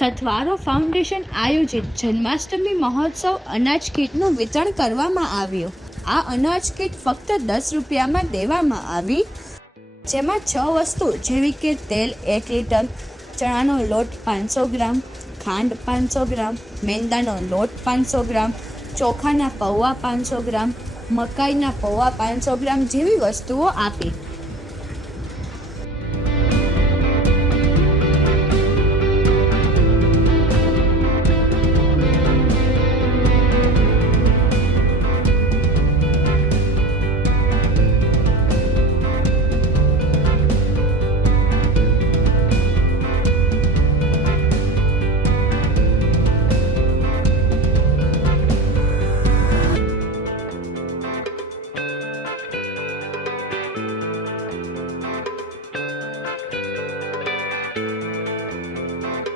સથવારો foundation આયોજિત જન્માષ્ટમી મહોત્સવ અનાજ કીટનું વિતરણ કરવામાં આવ્યું। આ અનાજ કીટ ફક્ત 10 રૂપિયામાં દેવામાં આવી, જેમાં 6 વસ્તુ જેવી કે તેલ 1 લીટર, ચણાનો લોટ 500 ગ્રામ, ખાંડ 500 ગ્રામ, મેંદાનો લોટ 500 ગ્રામ, ચોખાના પૌવા 500 ગ્રામ, મકાઈના પૌવા 500 ગ્રામ જેવી વસ્તુઓ આપી।